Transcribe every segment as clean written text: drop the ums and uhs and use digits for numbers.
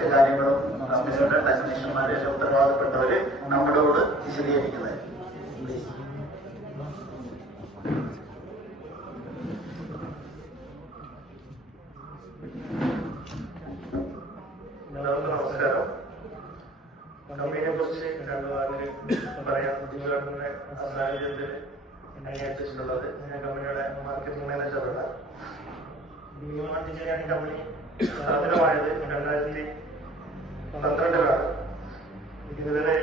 മറ്റു കാര്യങ്ങളും കമ്പനിയുടെ ടെക്നീഷ്യന്മാരെ ഉത്തരവാദപ്പെട്ടവര് നമ്മളോട് വിശദീകരിക്കുന്നത്. എല്ലാവർക്കും നമസ്കാരം. കമ്പനിയെ കുറിച്ച് പറയാം. ഉദ്യോഗാർത്ഥികളുടെ സാഹചര്യത്തിൽ എന്നെ ഏൽപ്പിച്ചിട്ടുള്ളത് ഞാൻ കമ്പനിയുടെ മാർക്കറ്റിംഗ് മാനേജറാണ്. ഡിമാൻഡ് എഞ്ചിനീയറിംഗ് കമ്പനി സ്ഥാപിതമായത് 2012 ഇതുവരെ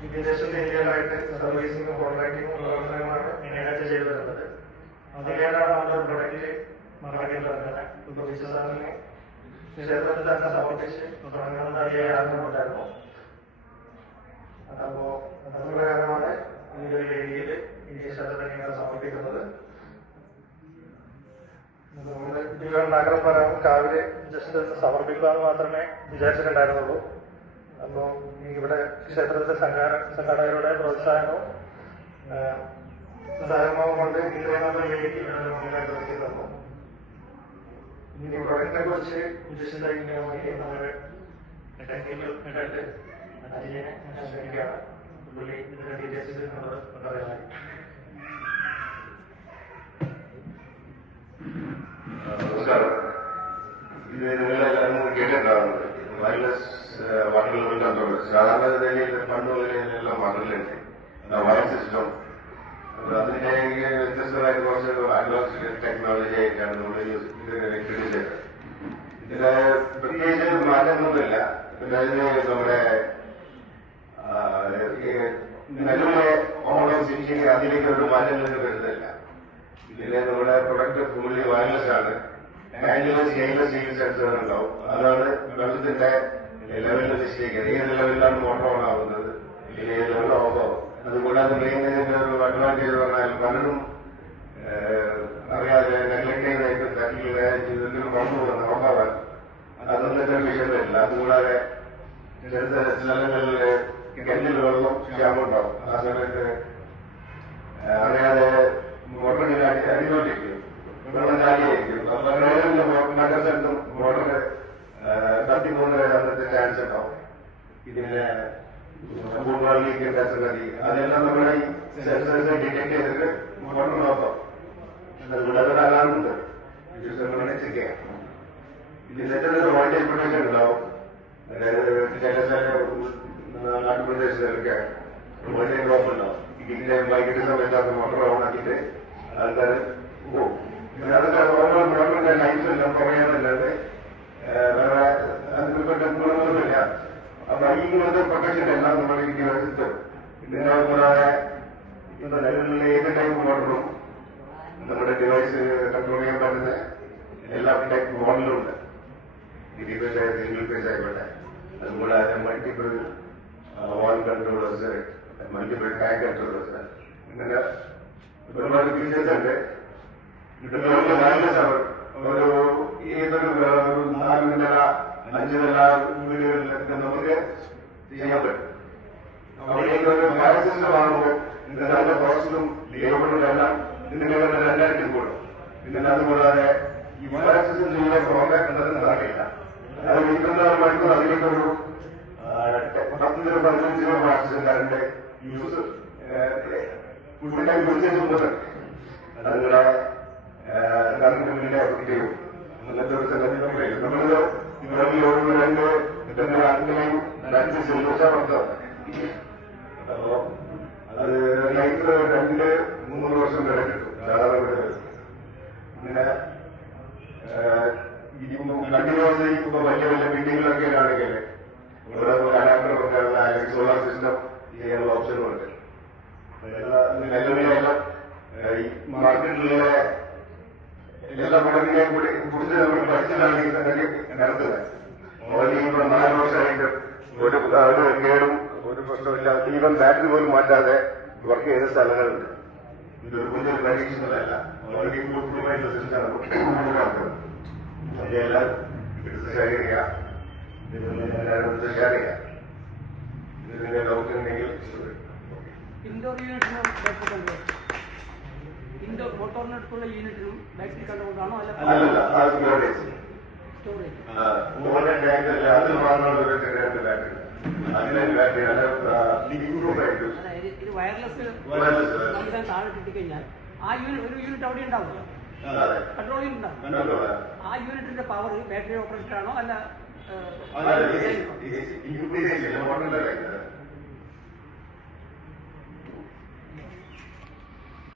വിദേശത്തെ ഇന്ത്യയിലായിട്ട് സർവീസിംഗും കോൺട്രാക്ടിങ്ങും പ്രവർത്തനങ്ങളാണ് മെയിനായിട്ട് ചെയ്തു വരുന്നത്. അതിലേക്കാണ് നമ്മുടെ പ്രൊഡക്റ്റ് മാർക്കറ്റിൽ ഇറങ്ങുന്നത്. വിശ്വസാറിന് ക്ഷേത്രത്തിൽ തന്നെ സമർപ്പിച്ച് തുടങ്ങുന്ന ആഗ്രഹമുണ്ടായിരുന്നു. അപ്പോ അത് പ്രകാരമാണ് ഈ ഒരു രീതിയിൽ ഈ ക്ഷേത്രത്തിൽ സമർപ്പിക്കുന്നത്. നഗരം പറയാൻ കാവിലെ ജസ്റ്റ് സമർപ്പിക്കാന്ന് മാത്രമേ വിചാരിച്ചിട്ടുണ്ടായിരുന്നുള്ളൂ. അപ്പോ ഇവിടെ ക്ഷേത്രത്തിലെ സംഘാടകരുടെ പ്രോത്സാഹനവും സഹകരണവും കൊണ്ട് ഇത്രയും നല്ല വേദിക്ക് മുന്നിലായിട്ട് നിർത്തി തന്നു. ഇനി പ്രൊഡക്റ്റിനെ കുറിച്ച് വിശദീകരിക്കാൻ വേണ്ടി നമ്മുടെ ടെക്നിക്കൽ ഹെഡ് അജിയെ ക്ഷണിക്കുകയാണ്. പുള്ളി ഇതിന്റെ ഡീറ്റെയിൽസ് നമ്മളോട് പറയാനായി. നമസ്കാരം. ഇത് നിങ്ങളെല്ലാവരും കേട്ടിട്ടുണ്ടാവുന്നത് വയർലെസ് വാട്ടർ ലെവൽ കൺട്രോൾ. സാധാരണ നിലയിൽ പണ്ട് നിലയിലെല്ലാം വാട്ടറിലുണ്ട് വയർ സിസ്റ്റം. അതിന്റെ വ്യത്യസ്തമായ കുറച്ച് അഡ്വാൻസ്ഡ് ടെക്നോളജി ആയിട്ടാണ് നമ്മൾ ഇൻട്രൊഡ്യൂസ് ചെയ്തത്. ഇതിന് പ്രത്യേകിച്ച് മാറ്റമൊന്നുമില്ല. പിന്നെ അതിന് നമ്മുടെ നിലവിലെ ഓണം സിറ്റിക്ക് അതിലേക്ക് ഒരു മാറ്റങ്ങളൊന്നും വരുന്നില്ല. ഇതിലെ നമ്മുടെ പ്രൊഡക്റ്റ് ഫുള്ളി വയർലെസ് ആണ്. ഹാൻഡ്ലെസ് സ്റ്റെയിൻലെസ് സ്റ്റീൽ സെൻസർ ഉണ്ടാവും. അതാണ് വെള്ളത്തിന്റെ ലെവലിൽ നിശ്ചയിക്കുന്നത്. ഏത് ലെവലിലാണ് മോട്ടർ ഓൺ ആവുന്നത്, ഏത് ലെവലിൽ ഓഫ് ആവും. അതുകൂടാതെ മെയിൻ ഇതിന്റെ ഒരു അഡ്വാൻറ്റേജ് പറഞ്ഞാൽ പലരും അറിയാതെ നെഗ്ലക്ട് ചെയ്തായിട്ട് ഇതിന്റെ പമ്പ് വന്ന് ഓഫാവാൻ അതൊന്നും വിഷയമില്ല. അതുകൂടാതെ ചില സ്ഥലങ്ങളിൽ കിണറ്റിൽ വെള്ളം ക്ഷാമുണ്ടാവും. ആ സമയത്ത് അറിയാതെ മോട്ടറിന് അടിഞ്ഞോട്ടിരിക്കും, വെള്ളം ചാടിയായിരിക്കും. അപ്പൊ മറ്റേ സ്ഥലത്തും മോട്ടറിന് കത്തിപ്പോകുന്ന അന്നത്തെ ചാൻസ് ഉണ്ടാവും. ഇതിന് സംഗതി അതെല്ലാം നമ്മുടെ ഈ സെൻസേഴ്സ് ഡിറ്റക്ട് ചെയ്തിട്ട് മോട്ടർ നോക്കാം. അതുകൂടാതെ ഒരു അലാമുണ്ട്, ചെക്ക് ചെയ്യാം. ഇതിന്റെ വോൾട്ടേജ് പ്രൊട്ടക്ഷൻ ഉണ്ടാവും. അതായത് ചില നാട്ടുപ്രദേശത്തിലൊക്കെ വോൾട്ടേജ് ഡ്രോപ്പ് ഉണ്ടാവും. ഇതിന്റെ വൈകിട്ട് സമയത്ത് മോട്ടർ ഓൺ ആക്കിയിട്ട് ആൾക്കാർ പോകും. അതൊക്കെ മോട്ടറിന്റെ ലൈൻസ് എല്ലാം കുറയാന്നല്ലാതെ വേറെ അതിൽപ്പെട്ട ഗുണങ്ങളൊന്നുമില്ല. അപ്പൊ ഈ പ്രൊട്ടക്ഷൻ എല്ലാം നമ്മൾ ഇൻഡ്യൂസ്. ഇതിന്റെ കൂടാതെ ഏത് ടൈപ്പ് മോട്ടറും നമ്മുടെ ഡിവൈസ് കൺട്രോൾ ചെയ്യാൻ പറ്റുന്ന എല്ലാ ടൈപ്പ് മോഡലും ഉണ്ട്. സിംഗിൾ ഫേസ് ആയിക്കോട്ടെ. അതുകൂടാതെ മൾട്ടിപ്പിൾ വാൾ കൺട്രോളേഴ്സ്, മൾട്ടിപ്പിൾ ടാങ്ക് കൺട്രോളേഴ്സ്, ഇങ്ങനെ ഒരുപാട് ഫീച്ചേഴ്സ് ഉണ്ട്. ഒരു ഏതൊരു 4 നില 5 നില വീടുകളിലൊക്കെ നമുക്ക് ചെയ്യാൻ പറ്റും. അവിടേക്ക് ഒരു ഫയർ സിസ്റ്റം ആകുമ്പോൾ ഇതിന്റെ കോസ്റ്റും ലേബറും എല്ലാം ഇതിന്റെ 2000 കൂടും. പിന്നെ അതുകൂടാതെ ഈ ഫയർ സിസ്റ്റം ചെയ്യുന്ന പ്രോഗ്രാം ഉണ്ടെന്ന് അറിയില്ല. അത് 24 മണിക്കൂർ അതിലേക്കൊരു 10-15 വാട്ട്സിന്റെ യൂസ് ഫുൾ ടൈം യൂസേജ് ഉണ്ട്. അതുകൂടെ കറണ്ട് ബില്ലിനെ എഫക്ട് ചെയ്യും. അങ്ങനത്തെ ഒരു സംഗതി നമ്മളിത് ഇവിടെ ആണെങ്കിലും 2 സൊല്യൂഷൻ പുറത്താണ്. അപ്പോ അത് ലൈഫ് 2-3 വർഷം വരെ കിട്ടും സാധാരണ. ഇങ്ങനെ കണ്ടിന്യൂസ് ഇപ്പൊ വലിയ വലിയ ബിൽഡിങ്ങിലൊക്കെ ആണെങ്കിൽ ഇവിടെ കരാക്ടർ സോളാർ സിസ്റ്റം ചെയ്യാനുള്ള ഓപ്ഷനുണ്ട്. നിലവിലെല്ലാം ഈ മാർക്കറ്റിലെ എല്ലാ പ്രൊഡക്റ്റിനെയും കുറിച്ച് നമ്മൾ പഠിച്ചിട്ടാണ് ഈ സംഗതി നടത്തുന്നത്. ഓരോ 4 വർഷമായിട്ട് ഒരു കേടും ഒരു പ്രശ്നമില്ല. ഈവൻ ബാറ്ററി പോലും മാറ്റാതെ വർക്ക് ചെയ്ത സ്ഥലങ്ങളുണ്ട്. ഇതൊരു കുഞ്ഞൊരു പരീക്ഷണമല്ല. ഓൾറെഡി പൂർണ്ണമായിട്ടുള്ള സിസ്റ്റമാണ് അതെല്ലാം ഷെയർ ചെയ്യാം. എല്ലാവരും ഷെയർ ചെയ്യാം. ഇതിന്റെ ഡൗട്ട് ഉണ്ടെങ്കിൽ ഇൻഡോർ യൂണിറ്റിനും ബാറ്ററി കൺട്രോൾ, ഇൻഡോർ മോട്ടോറിനടുത്തുള്ള യൂണിറ്റിനും ബാറ്ററി കൺട്രോൾ ആണോ? അല്ലല്ല, സ്റ്റോറേജ്. ഓവർ ടാങ്ക് അല്ല, അത് മാത്രമുള്ള ഒരു ചെറിയ ബാറ്ററി. അങ്ങനെ ബാറ്ററി അല്ല, ലീക്ക് പ്രൂഫ് ആയിട്ട്. അതായത് ഇത് വയർലെസ് സംവിധാനം താഴെ കിട്ടിക്കഴിഞ്ഞാൽ ആ ഒരു യൂണിറ്റ് അവിടെ ഉണ്ടാവുമല്ലോ, കൺട്രോൾ യൂണിറ്റ് ഉണ്ടാവും. ആ യൂണിറ്റിന്റെ പവർ ബാറ്ററി ഓപ്പറേറ്റഡ് ആണോ അല്ല ഇൻക്ലൂഡ്